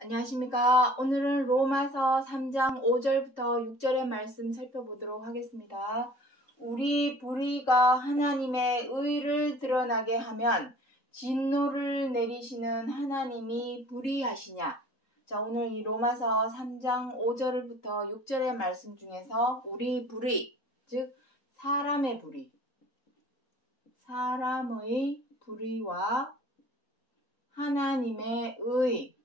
안녕하십니까. 오늘은 로마서 3장 5절부터 6절의 말씀 살펴보도록 하겠습니다. 우리 불의가 하나님의 의를 드러나게 하면 진노를 내리시는 하나님이 불의하시냐. 자, 오늘 이 로마서 3장 5절부터 6절의 말씀 중에서 우리 불의, 즉 사람의 불의, 사람의 불의와 하나님의 의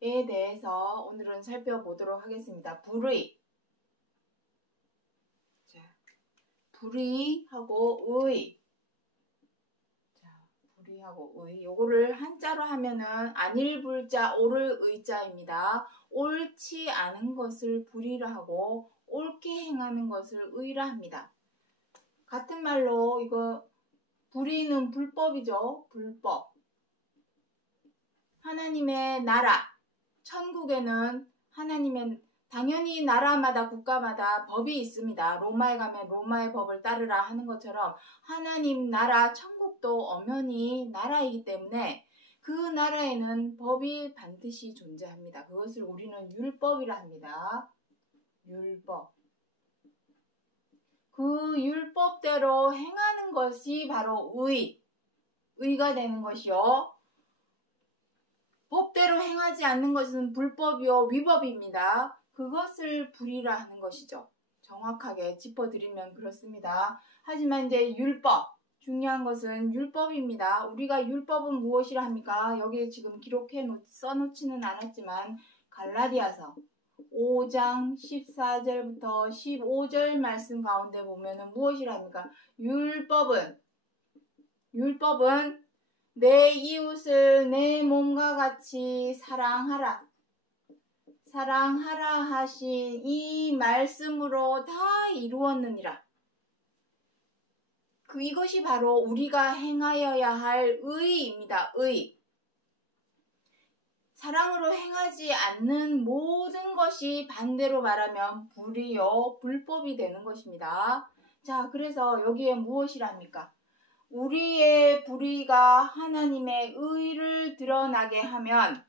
에 대해서 오늘은 살펴보도록 하겠습니다. 불의. 자, 불의하고 의. 자, 불의하고 의. 요거를 한자로 하면은 안일 불자 옳을 의자입니다. 옳지 않은 것을 불의라 하고 옳게 행하는 것을 의라 합니다. 같은 말로 이거 불의는 불법이죠. 불법. 하나님의 나라. 천국에는 하나님의 당연히 나라마다 국가마다 법이 있습니다. 로마에 가면 로마의 법을 따르라 하는 것처럼 하나님 나라 천국도 엄연히 나라이기 때문에 그 나라에는 법이 반드시 존재합니다. 그것을 우리는 율법이라 합니다. 율법. 그 율법대로 행하는 것이 바로 의가 되는 것이요. 법대로 행하지 않는 것은 불법이요 위법입니다. 그것을 불의라 하는 것이죠. 정확하게 짚어드리면 그렇습니다. 하지만 이제 율법, 중요한 것은 율법입니다. 우리가 율법은 무엇이라 합니까? 여기에 지금 써놓지는 않았지만 갈라디아서 5장 14절부터 15절 말씀 가운데 보면은 무엇이라 합니까? 율법은 내 이웃을 내 몸과 같이 사랑하라. 사랑하라 하신 이 말씀으로 다 이루었느니라. 이것이 바로 우리가 행하여야 할 의입니다. 의. 사랑으로 행하지 않는 모든 것이 반대로 말하면 불의요, 불법이 되는 것입니다. 자, 그래서 여기에 무엇이라 합니까? 우리의 불의가 하나님의 의를 드러나게 하면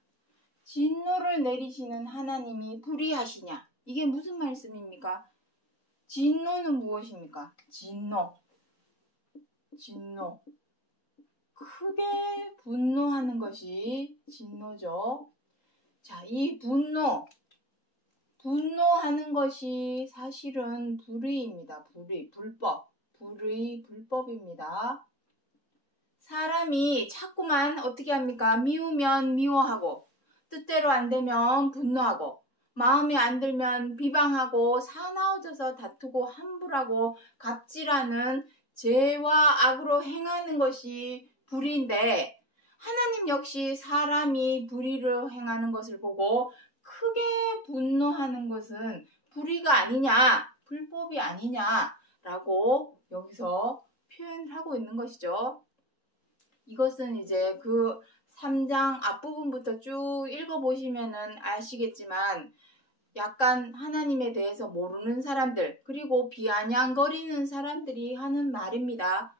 진노를 내리시는 하나님이 불의하시냐? 이게 무슨 말씀입니까? 진노는 무엇입니까? 진노. 크게 분노하는 것이 진노죠. 자, 이 분노하는 것이 사실은 불의입니다. 불법입니다. 사람이 자꾸만 어떻게 합니까? 미우면 미워하고 뜻대로 안 되면 분노하고 마음에 안 들면 비방하고 사나워져서 다투고 함부라고 갑질하는 죄와 악으로 행하는 것이 불의인데 하나님 역시 사람이 불의를 행하는 것을 보고 크게 분노하는 것은 불의가 아니냐, 불법이 아니냐라고 여기서 표현을 하고 있는 것이죠. 이것은 이제 그 3장 앞부분부터 쭉 읽어보시면은 아시겠지만 약간 하나님에 대해서 모르는 사람들 그리고 비아냥거리는 사람들이 하는 말입니다.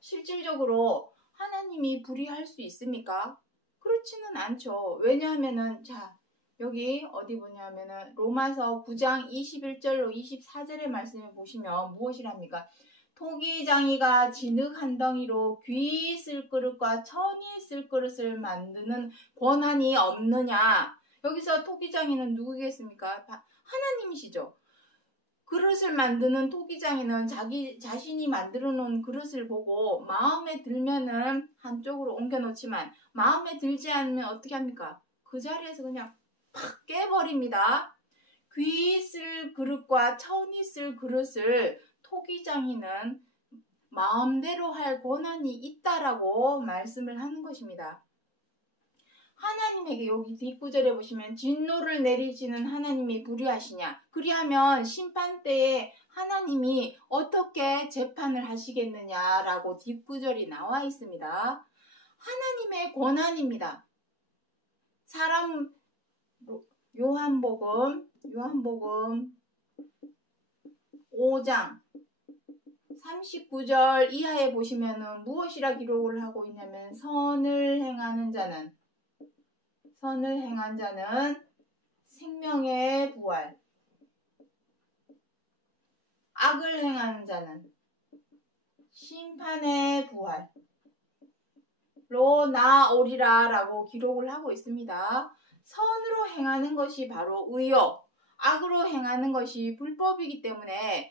실질적으로 하나님이 불의할 수 있습니까? 그렇지는 않죠. 왜냐하면은 자 여기 어디 보냐면은 로마서 9장 21절로 24절의 말씀을 보시면 무엇이랍니까? 토기장이가 진흙 한 덩이로 귀 쓸 그릇과 천이 쓸 그릇을 만드는 권한이 없느냐? 여기서 토기장이는 누구겠습니까? 하나님이시죠. 그릇을 만드는 토기장이는 자기 자신이 만들어 놓은 그릇을 보고 마음에 들면은 한쪽으로 옮겨 놓지만 마음에 들지 않으면 어떻게 합니까? 그 자리에서 그냥 팍 깨버립니다. 귀 쓸 그릇과 천이 쓸 그릇을 토기장이는 마음대로 할 권한이 있다라고 말씀을 하는 것입니다. 하나님에게 여기 뒷구절에 보시면 진노를 내리시는 하나님이 불의하시냐? 그리하면 심판 때에 하나님이 어떻게 재판을 하시겠느냐라고 뒷구절이 나와 있습니다. 하나님의 권한입니다. 요한복음 5장 39절 이하에 보시면은 무엇이라 기록을 하고 있냐면 선을 행한 자는 생명의 부활, 악을 행하는 자는 심판의 부활로 나아오리라 라고 기록을 하고 있습니다. 선으로 행하는 것이 바로 의요, 악으로 행하는 것이 불법이기 때문에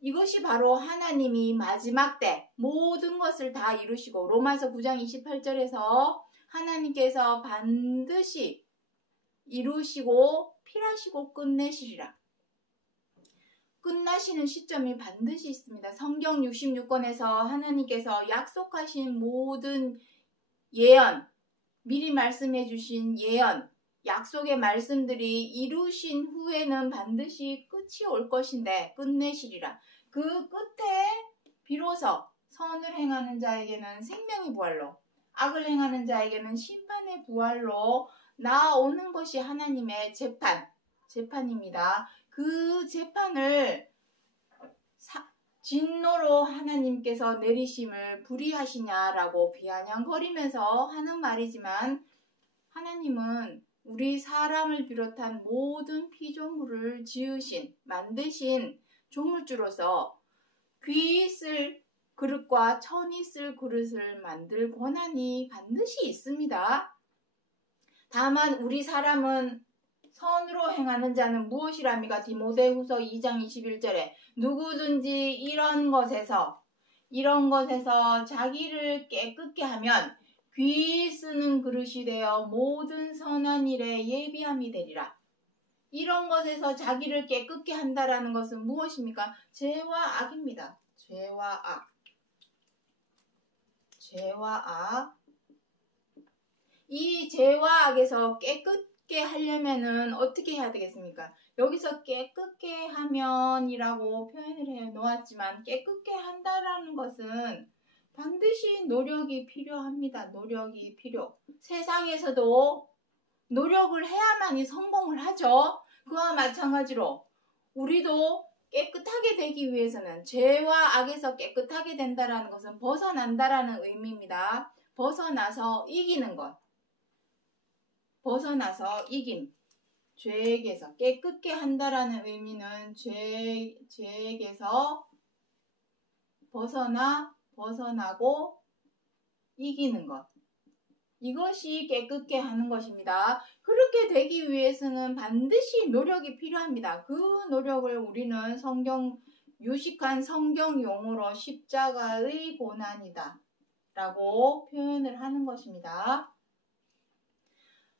이것이 바로 하나님이 마지막 때 모든 것을 다 이루시고, 로마서 9장 28절에서 하나님께서 반드시 이루시고 필하시고 끝내시리라. 끝나시는 시점이 반드시 있습니다. 성경 66권에서 하나님께서 약속하신 모든 예언, 미리 말씀해 주신 예언, 약속의 말씀들이 이루신 후에는 반드시 끝이 올 것인데 끝내시리라. 그 끝에 비로소 선을 행하는 자에게는 생명의 부활로, 악을 행하는 자에게는 심판의 부활로 나오는 것이 하나님의 재판입니다. 그 재판을 진노로 하나님께서 내리심을 불의하시냐라고 비아냥거리면서 하는 말이지만, 하나님은 우리 사람을 비롯한 모든 피조물을 지으신, 만드신 조물주로서 귀 쓸 그릇과 천이 쓸 그릇을 만들 권한이 반드시 있습니다. 다만 우리 사람은 선으로 행하는 자는 무엇이랍니까? 디모데후서 2장 21절에 누구든지 이런 것에서 자기를 깨끗게 하면 귀 쓰는 그릇이 되어 모든 선한 일에 예비함이 되리라. 이런 것에서 자기를 깨끗게 한다라는 것은 무엇입니까? 죄와 악입니다. 죄와 악. 이 죄와 악에서 깨끗게 하려면은 어떻게 해야 되겠습니까? 여기서 깨끗게 하면이라고 표현을 해 놓았지만, 깨끗게 한다라는 것은 반드시 노력이 필요합니다. 노력이 필요. 세상에서도 노력을 해야만이 성공을 하죠. 그와 마찬가지로 우리도 깨끗하게 되기 위해서는, 죄와 악에서 깨끗하게 된다라는 것은 벗어난다라는 의미입니다. 벗어나서 이기는 것. 벗어나서 이김. 죄에게서 깨끗게 한다라는 의미는 죄에게서 벗어나고 이기는 것. 이것이 깨끗게 하는 것입니다. 그렇게 되기 위해서는 반드시 노력이 필요합니다. 그 노력을 우리는 유식한 성경 용어로 십자가의 고난이다 라고 표현을 하는 것입니다.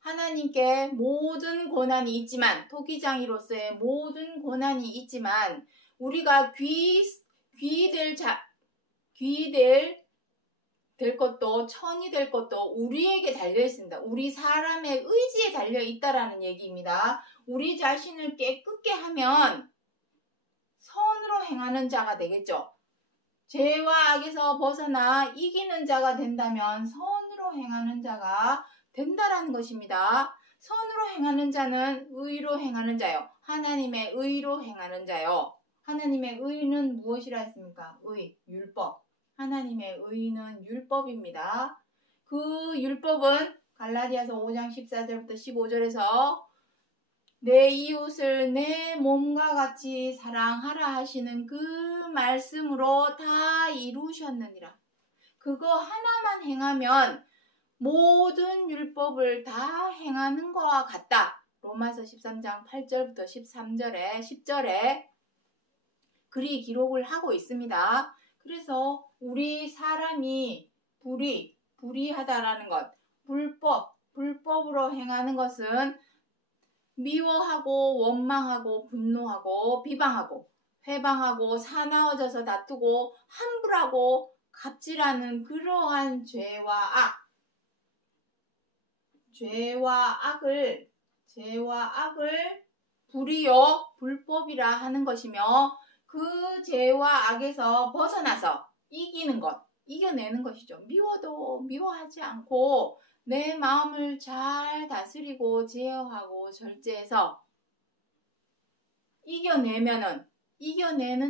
하나님께 모든 고난이 있지만, 토기장이로서의 모든 고난이 있지만, 우리가 될 것도, 천이 될 것도 우리에게 달려 있습니다. 우리 사람의 의지에 달려 있다라는 얘기입니다. 우리 자신을 깨끗게 하면 선으로 행하는 자가 되겠죠. 죄와 악에서 벗어나 이기는 자가 된다면 선으로 행하는 자가 된다라는 것입니다. 선으로 행하는 자는 의로 행하는 자요. 하나님의 의로 행하는 자요. 하나님의 의는 무엇이라 했습니까? 율법. 하나님의 의는 율법입니다. 그 율법은 갈라디아서 5장 14절부터 15절에서 내 이웃을 내 몸과 같이 사랑하라 하시는 그 말씀으로 다 이루셨느니라. 그거 하나만 행하면 모든 율법을 다 행하는 것과 같다. 로마서 13장 8절부터 10절에 그리 기록을 하고 있습니다. 그래서 우리 사람이 불의하다라는 것, 불법으로 행하는 것은 미워하고 원망하고 분노하고 비방하고 회방하고 사나워져서 다투고 함불하고 갑질하는 그러한 죄와 악을 불의요 불법이라 하는 것이며, 그 죄와 악에서 벗어나서 이기는 것, 이겨내는 것이죠. 미워도 미워하지 않고 내 마음을 잘 다스리고 제어하고 절제해서 이겨내는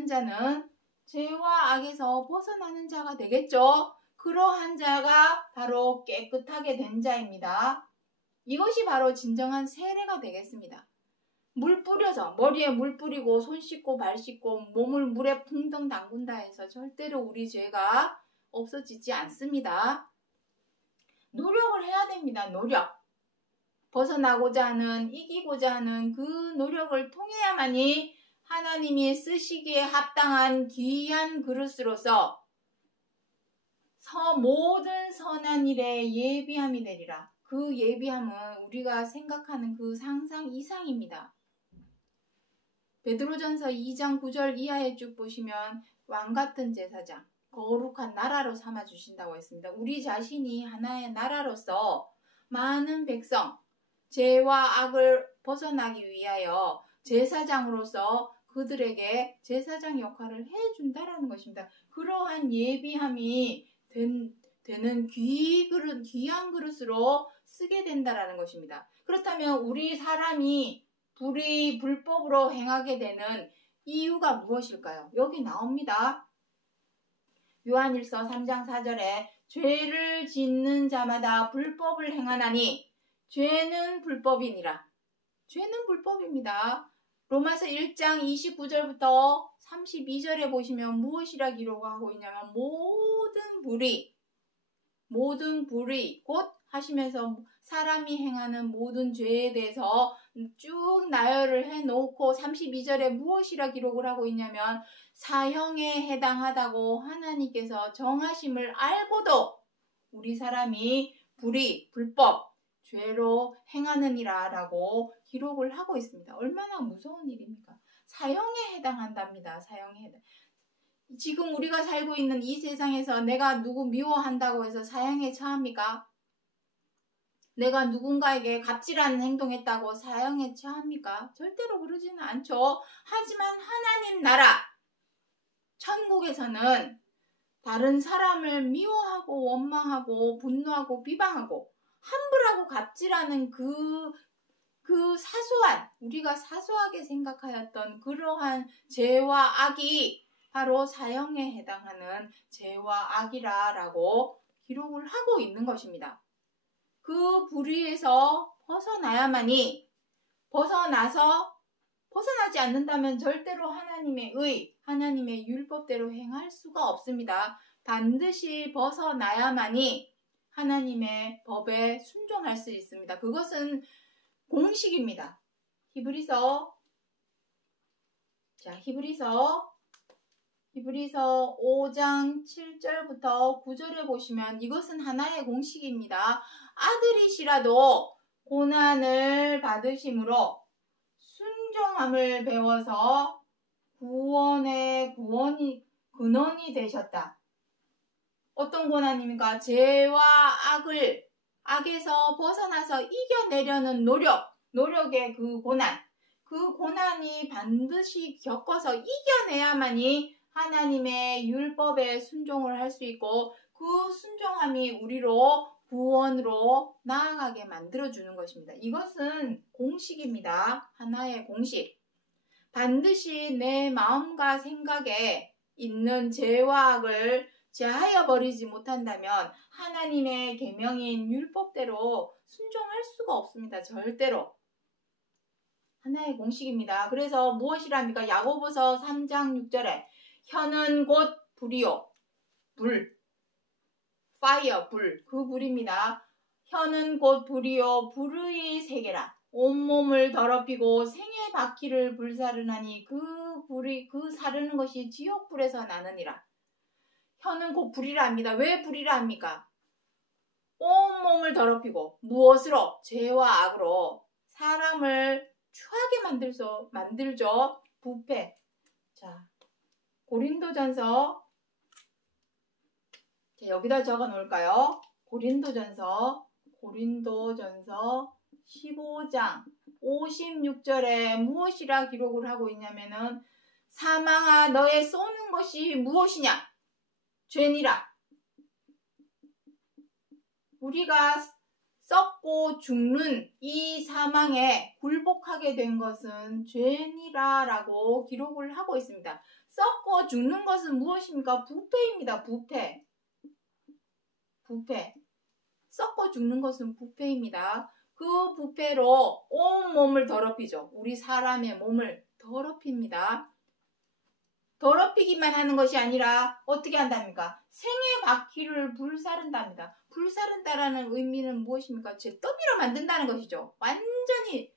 자는 죄와 악에서 벗어나는 자가 되겠죠. 그러한 자가 바로 깨끗하게 된 자입니다. 이것이 바로 진정한 세례가 되겠습니다. 물 뿌려서 머리에 물 뿌리고 손 씻고 발 씻고 몸을 물에 풍덩 담근다 해서 절대로 우리 죄가 없어지지 않습니다. 노력을 해야 됩니다. 노력. 벗어나고자 하는, 이기고자 하는 그 노력을 통해야만이 하나님이 쓰시기에 합당한 귀한 그릇으로서 모든 선한 일에 예비함이 되리라. 그 예비함은 우리가 생각하는 그 상상 이상입니다. 베드로전서 2장 9절 이하에 쭉 보시면 왕같은 제사장, 거룩한 나라로 삼아주신다고 했습니다. 우리 자신이 하나의 나라로서 많은 백성, 죄와 악을 벗어나기 위하여 제사장으로서 그들에게 제사장 역할을 해준다라는 것입니다. 그러한 예비함이 되는 귀한 그릇으로 쓰게 된다라는 것입니다. 그렇다면 우리 사람이 불법으로 행하게 되는 이유가 무엇일까요? 여기 나옵니다. 요한일서 3장 4절에 죄를 짓는 자마다 불법을 행하나니 죄는 불법이니라. 죄는 불법입니다. 로마서 1장 29절부터 32절에 보시면 무엇이라 기록하고 있냐면 모든 불의 곧 하시면서 사람이 행하는 모든 죄에 대해서 쭉 나열을 해놓고 32절에 무엇이라 기록을 하고 있냐면 사형에 해당하다고 하나님께서 정하심을 알고도 우리 사람이 불법, 죄로 행하느니라 라고 기록을 하고 있습니다. 얼마나 무서운 일입니까? 사형에 해당한답니다. 사형에 해당. 지금 우리가 살고 있는 이 세상에서 내가 누구 미워한다고 해서 사형에 처합니까? 내가 누군가에게 갑질하는 행동했다고 사형에 처합니까? 절대로 그러지는 않죠. 하지만 하나님 나라, 천국에서는 다른 사람을 미워하고 원망하고 분노하고 비방하고 함부라고 갑질하는 그 사소한, 우리가 사소하게 생각하였던 그러한 죄와 악이 바로 사형에 해당하는 죄와 악이라고 기록을 하고 있는 것입니다. 그 불의에서 벗어나야만이 벗어나지 않는다면 절대로 하나님의 율법대로 행할 수가 없습니다. 반드시 벗어나야만이 하나님의 법에 순종할 수 있습니다. 그것은 공식입니다. 히브리서 5장 7절부터 9절에 보시면 이것은 하나의 공식입니다. 아들이시라도 고난을 받으심으로 순종함을 배워서 구원의 근원이 되셨다. 어떤 고난입니까? 죄와 악에서 벗어나서 이겨내려는 노력의 그 고난이 반드시 겪어서 이겨내야만이 하나님의 율법에 순종을 할 수 있고 그 순종함이 우리로 구원으로 나아가게 만들어주는 것입니다. 이것은 공식입니다. 하나의 공식. 반드시 내 마음과 생각에 있는 죄와 악을 제하여 버리지 못한다면 하나님의 계명인 율법대로 순종할 수가 없습니다. 절대로. 하나의 공식입니다. 그래서 무엇이랍니까? 야고보서 3장 6절에 혀는 곧 불이요. 그 불입니다. 혀는 곧 불이요. 불의 세계라. 온몸을 더럽히고 생의 바퀴를 불사르나니 그 사르는 것이 지옥불에서 나느니라. 혀는 곧 불이라 합니다. 왜 불이라 합니까? 온몸을 더럽히고 무엇으로? 죄와 악으로 사람을 추하게 만들죠. 부패. 자, 고린도전서 여기다 적어 놓을까요? 고린도전서 15장 56절에 무엇이라 기록을 하고 있냐면은 사망아 너의 쏘는 것이 무엇이냐? 죄니라. 우리가 썩고 죽는 이 사망에 굴복하게 된 것은 죄니라 라고 기록을 하고 있습니다. 썩고 죽는 것은 무엇입니까? 부패입니다. 부패. 썩고 죽는 것은 부패입니다. 그 부패로 온 몸을 더럽히죠. 우리 사람의 몸을 더럽힙니다. 더럽히기만 하는 것이 아니라 어떻게 한답니까? 생의 바퀴를 불사른답니다. 불사른다라는 의미는 무엇입니까? 잿더미로 만든다는 것이죠. 완전히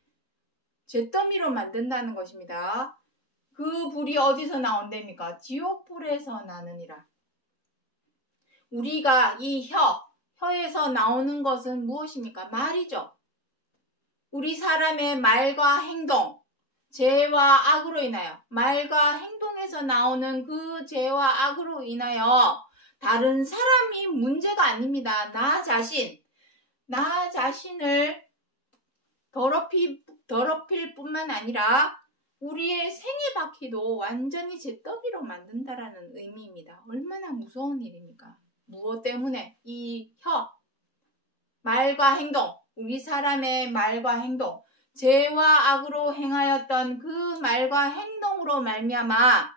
잿더미로 만든다는 것입니다. 그 불이 어디서 나온답니까? 지옥불에서 나느니라. 우리가 이 혀에서 나오는 것은 무엇입니까? 말이죠. 우리 사람의 말과 행동, 죄와 악으로 인하여, 말과 행동에서 나오는 그 죄와 악으로 인하여 다른 사람이 문제가 아닙니다. 나 자신을 더럽힐 뿐만 아니라 우리의 생의 바퀴도 완전히 잿더미로 만든다라는 의미입니다. 얼마나 무서운 일입니까? 무엇 때문에? 이 말과 행동, 우리 사람의 말과 행동, 죄와 악으로 행하였던 그 말과 행동으로 말미암아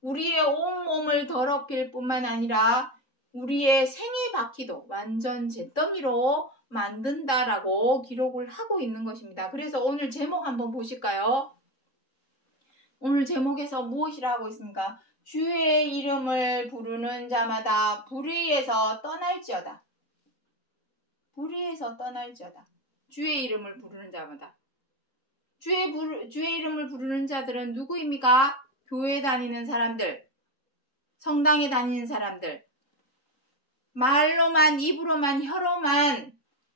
우리의 온몸을 더럽힐 뿐만 아니라 우리의 생의 바퀴도 완전 잿더미로 만든다라고 기록을 하고 있는 것입니다. 그래서 오늘 제목 한번 보실까요? 오늘 제목에서 무엇이라고 있습니까? 주의 이름을 부르는 자마다 불의에서 떠날지어다. 불의에서 떠날지어다. 주의 이름을 부르는 자마다. 주의 이름을 부르는 자들은 누구입니까? 교회 다니는 사람들, 성당에 다니는 사람들, 말로만, 입으로만, 혀로만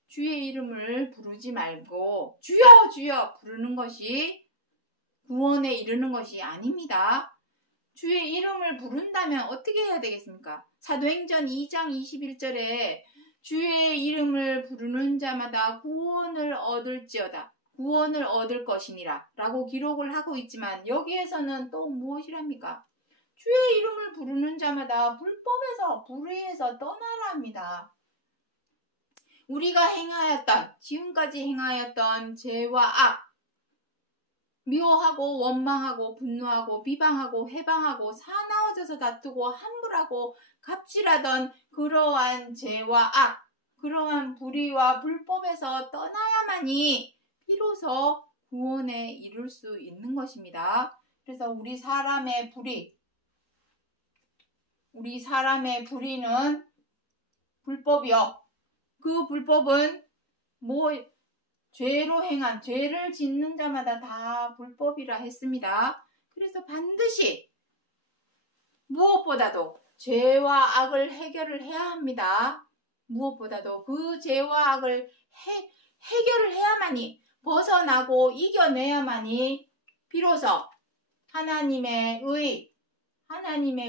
주의 이름을 부르지 말고 주여 주여 부르는 것이 구원에 이르는 것이 아닙니다. 주의 이름을 부른다면 어떻게 해야 되겠습니까? 사도행전 2장 21절에 주의 이름을 부르는 자마다 구원을 얻을지어다. 구원을 얻을 것이니라 라고 기록을 하고 있지만 여기에서는 또 무엇이랍니까? 주의 이름을 부르는 자마다 불의에서 떠나라 합니다. 우리가 지금까지 행하였던 죄와 악, 미워하고 원망하고 분노하고 비방하고 해방하고 사나워져서 다투고 함부라고 갑질하던 그러한 죄와 악, 그러한 불의와 불법에서 떠나야만이 비로소 구원에 이룰 수 있는 것입니다. 그래서 우리 사람의 불의는 불법이요. 그 불법은 죄를 짓는 자마다 다 불법이라 했습니다. 그래서 반드시 무엇보다도 죄와 악을 해결을 해야 합니다. 무엇보다도 그 죄와 악을 해결을 해야만이, 벗어나고 이겨내야만이 비로소 하나님의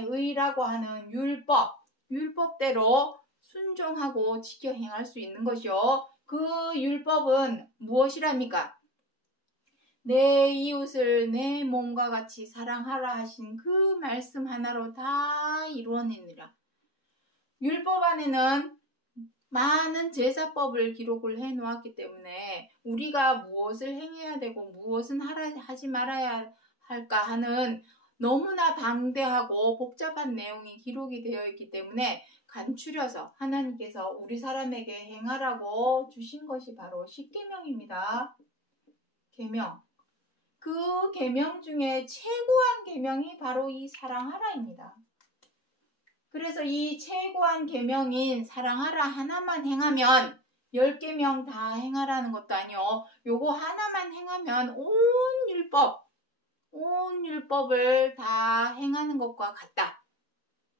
의라고 하는 율법대로 순종하고 지켜 행할 수 있는 것이요. 그 율법은 무엇이랍니까? 내 이웃을 내 몸과 같이 사랑하라 하신 그 말씀 하나로 다 이루어내느라. 율법 안에는 많은 제사법을 기록을 해놓았기 때문에 우리가 무엇을 행해야 되고 무엇은 하지 말아야 할까 하는 너무나 방대하고 복잡한 내용이 기록이 되어 있기 때문에 간추려서 하나님께서 우리 사람에게 행하라고 주신 것이 바로 십계명입니다. 계명. 그 계명 중에 최고한 계명이 바로 이 사랑하라입니다. 그래서 이 최고한 계명인 사랑하라 하나만 행하면 10계명 다 행하라는 것도 아니요. 요거 하나만 행하면 온 율법을 다 행하는 것과 같다.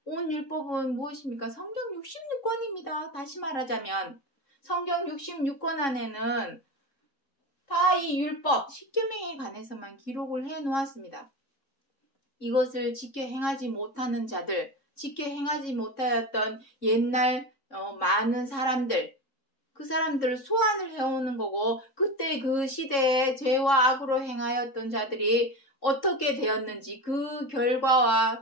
온 율법은 무엇입니까? 성경 66권입니다. 다시 말하자면 성경 66권 안에는 다 이 율법, 십계명에 관해서만 기록을 해놓았습니다. 이것을 지켜 행하지 못하는 자들, 지켜 행하지 못하였던 옛날 많은 사람들, 그 사람들을 소환을 해오는 거고, 그때 그 시대에 죄와 악으로 행하였던 자들이 어떻게 되었는지 그 결과와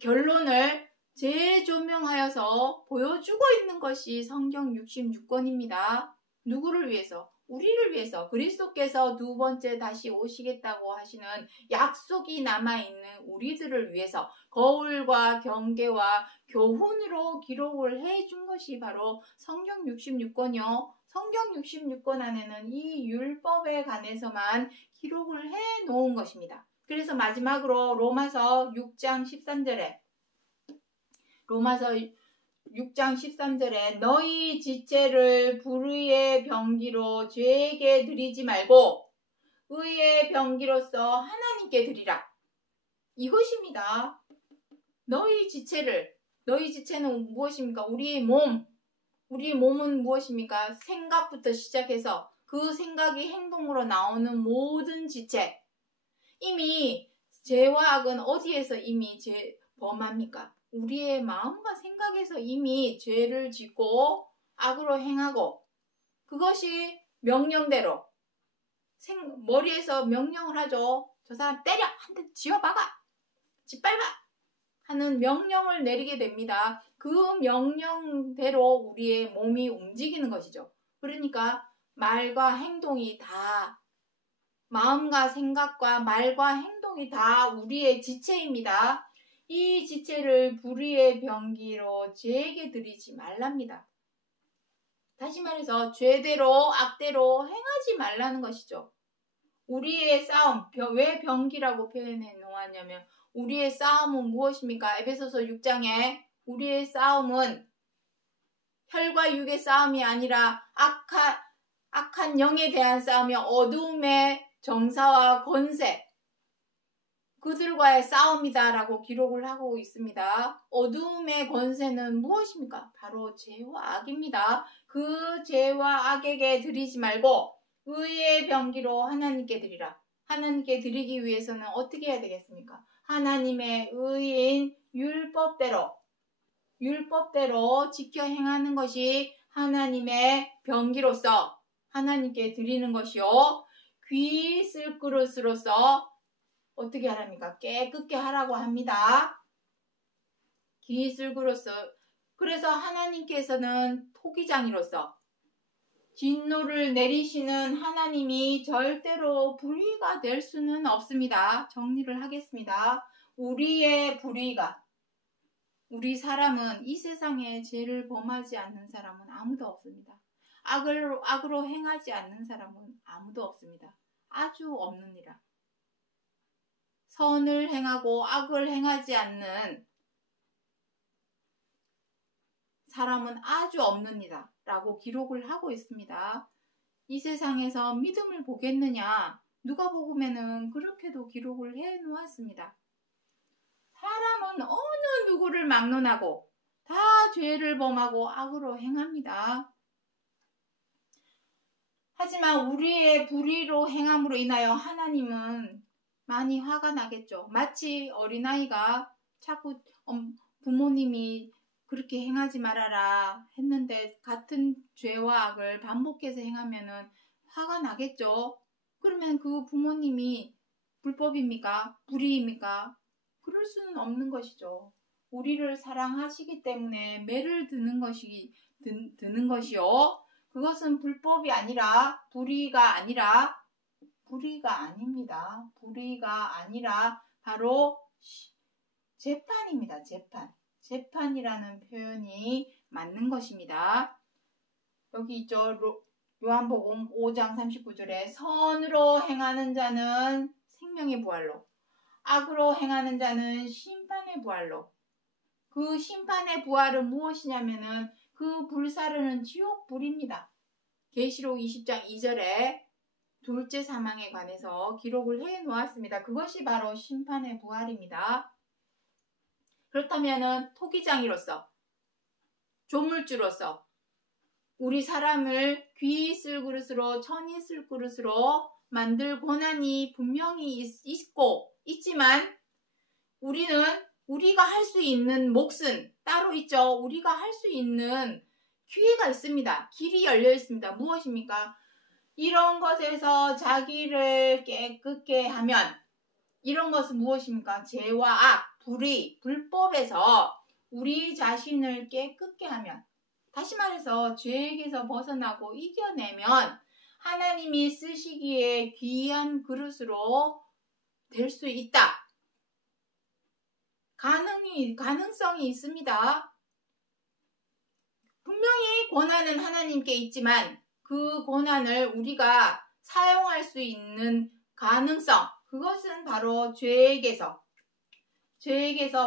결론을 재조명하여서 보여주고 있는 것이 성경 66권입니다. 누구를 위해서? 우리를 위해서. 그리스도께서 두 번째 다시 오시겠다고 하시는 약속이 남아있는 우리들을 위해서 거울과 경계와 교훈으로 기록을 해준 것이 바로 성경 66권이요. 성경 66권 안에는 이 율법에 관해서만 기록을 해 놓은 것입니다. 그래서 마지막으로 로마서 6장 13절에 너희 지체를 불의의 병기로 죄에게 드리지 말고 의의 병기로서 하나님께 드리라. 이것입니다. 너희 지체는 무엇입니까? 우리의 몸은 무엇입니까? 생각부터 시작해서 그 생각이 행동으로 나오는 모든 지체. 이미 죄와 악은 어디에서 이미 범합니까? 우리의 마음과 생각에서 이미 죄를 짓고 악으로 행하고, 그것이 명령대로 머리에서 명령을 하죠. 저 사람 때려! 한 대 쥐어박아! 짓밟아! 하는 명령을 내리게 됩니다. 그 명령대로 우리의 몸이 움직이는 것이죠. 그러니까 말과 행동이 다, 마음과 생각과 말과 행동이 다 우리의 지체입니다. 이 지체를 불의의 병기로 죄에게 드리지 말랍니다. 다시 말해서 죄대로 악대로 행하지 말라는 것이죠. 우리의 싸움, 왜 병기라고 표현해 놓았냐면 우리의 싸움은 무엇입니까? 에베소서 6장에 우리의 싸움은 혈과 육의 싸움이 아니라 악한 영에 대한 싸움이 어두움의 정사와 권세, 그들과의 싸움이다라고 기록을 하고 있습니다. 어두움의 권세는 무엇입니까? 바로 죄와 악입니다. 그 죄와 악에게 드리지 말고 의의 병기로 하나님께 드리라. 하나님께 드리기 위해서는 어떻게 해야 되겠습니까? 하나님의 의인 율법대로 지켜 행하는 것이 하나님의 병기로서 하나님께 드리는 것이요. 귀 쓸 그릇으로서 어떻게 하랍니까? 깨끗게 하라고 합니다. 귀 쓸 그릇으로서. 그래서 하나님께서는 토기장이로서 진노를 내리시는 하나님이 절대로 불의가 될 수는 없습니다. 정리를 하겠습니다. 우리의 불의가, 우리 사람은 이 세상에 죄를 범하지 않는 사람은 아무도 없습니다. 악으로 행하지 않는 사람은 아무도 없습니다. 아주 없느니라. 선을 행하고 악을 행하지 않는 사람은 아주 없느니라 라고 기록을 하고 있습니다. 이 세상에서 믿음을 보겠느냐? 누가복음에는 그렇게도 기록을 해 놓았습니다. 사람은 어느 누구를 막론하고 다 죄를 범하고 악으로 행합니다. 하지만 우리의 불의로 행함으로 인하여 하나님은 많이 화가 나겠죠. 마치 어린아이가 자꾸 부모님이 그렇게 행하지 말아라 했는데 같은 죄와 악을 반복해서 행하면은 화가 나겠죠. 그러면 그 부모님이 불법입니까? 불의입니까? 그럴 수는 없는 것이죠. 우리를 사랑하시기 때문에 매를 드는 것이요. 그것은 불법이 아니라 불의가 아닙니다. 불의가 아니라 바로 재판입니다. 재판이라는 표현이 맞는 것입니다. 여기 있죠. 요한복음 5장 39절에 선으로 행하는 자는 생명의 부활로, 악으로 행하는 자는 심판의 부활로. 그 심판의 부활은 무엇이냐면은 그 불사르는 지옥 불입니다. 계시록 20장 2절에 둘째 사망에 관해서 기록을 해 놓았습니다. 그것이 바로 심판의 부활입니다. 그렇다면은 토기장이로서, 조물주로서 우리 사람을 귀 쓸 그릇으로, 천이 쓸 그릇으로 만들 권한이 분명히 있지만 우리가 할 수 있는 몫은 따로 있죠. 우리가 할 수 있는 기회가 있습니다. 길이 열려 있습니다. 무엇입니까? 이런 것에서 자기를 깨끗게 하면, 이런 것은 무엇입니까? 죄와 악, 불의, 불법에서 우리 자신을 깨끗게 하면, 다시 말해서 죄에게서 벗어나고 이겨내면 하나님이 쓰시기에 귀한 그릇으로 될 수 있다. 가능성이 있습니다. 분명히 권한은 하나님께 있지만 그 권한을 우리가 사용할 수 있는 가능성, 그것은 바로 죄에게서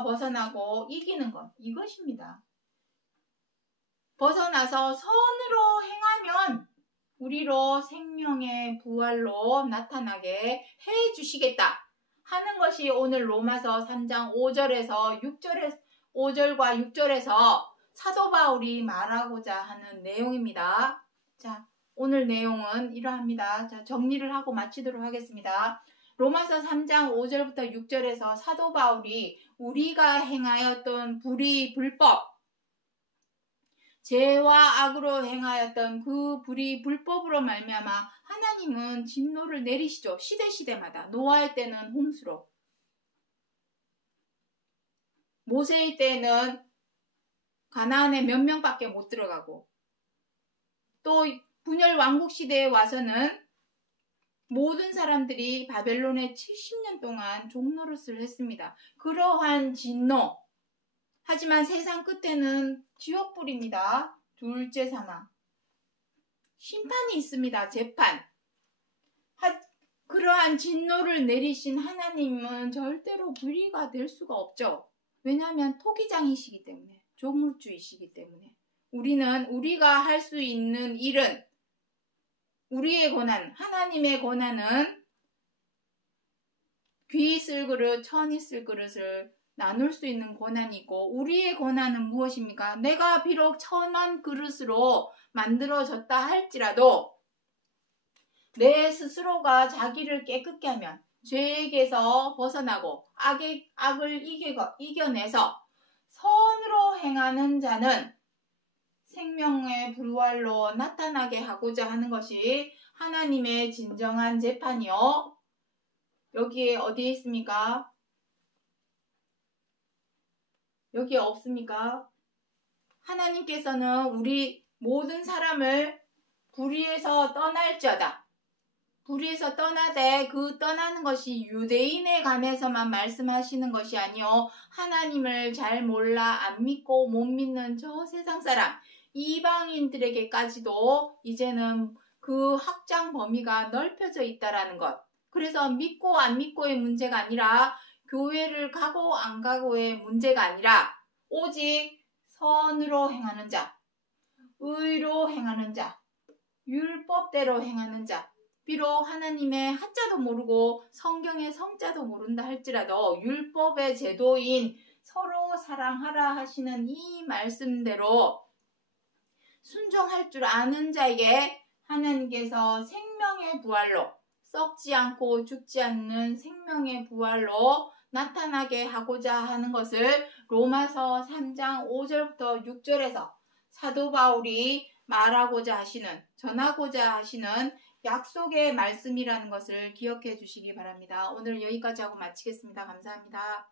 벗어나고 이기는 것, 이것입니다. 벗어나서 선으로 행하면 우리로 생명의 부활로 나타나게 해 주시겠다 하는 것이 오늘 로마서 3장 5절과 6절에서 사도 바울이 말하고자 하는 내용입니다. 자, 오늘 내용은 이러합니다. 자, 정리를 하고 마치도록 하겠습니다. 로마서 3장 5절부터 6절에서 사도 바울이 우리가 행하였던 불의 불법, 죄와 악으로 행하였던 그 불의 불법으로 말미암아 하나님은 진노를 내리시죠. 시대마다. 노아의 때는 홍수로, 모세의 때는 가나안에 몇 명밖에 못 들어가고, 또 분열 왕국 시대에 와서는 모든 사람들이 바벨론에 70년 동안 종노릇을 했습니다. 그러한 진노, 하지만 세상 끝에는 지옥불입니다. 둘째 사망, 심판이 있습니다. 재판. 그러한 진노를 내리신 하나님은 절대로 불의가 될 수가 없죠. 왜냐하면 토기장이시기 때문에, 조물주이시기 때문에. 우리가 할 수 있는 일은, 우리의 권한, 하나님의 권한은 귀 쓸 그릇, 천이 쓸 그릇을 나눌 수 있는 권한이고, 우리의 권한은 무엇입니까? 내가 비록 천한 그릇으로 만들어졌다 할지라도 내 스스로가 자기를 깨끗게 하면, 죄에게서 벗어나고 악을 이겨내서 선으로 행하는 자는 생명의 부활로 나타나게 하고자 하는 것이 하나님의 진정한 재판이요. 여기에 어디에 있습니까? 여기에 없습니까? 하나님께서는 우리 모든 사람을 불의에서 떠날지어다. 불의에서 떠나되 그 떠나는 것이 유대인에 관해서만 말씀하시는 것이 아니요, 하나님을 잘 몰라 안 믿고 못 믿는 저 세상 사람, 이방인들에게까지도 이제는 그 확장 범위가 넓혀져 있다라는 것. 그래서 믿고 안 믿고의 문제가 아니라, 교회를 가고 안 가고의 문제가 아니라, 오직 선으로 행하는 자, 의로 행하는 자, 율법대로 행하는 자, 비록 하나님의 하자도 모르고 성경의 성자도 모른다 할지라도 율법의 제도인 서로 사랑하라 하시는 이 말씀대로 순종할 줄 아는 자에게 하나님께서 생명의 부활로, 썩지 않고 죽지 않는 생명의 부활로 나타나게 하고자 하는 것을 로마서 3장 5절부터 6절에서 사도 바울이 말하고자 하시는, 전하고자 하시는 약속의 말씀이라는 것을 기억해 주시기 바랍니다. 오늘 여기까지 하고 마치겠습니다. 감사합니다.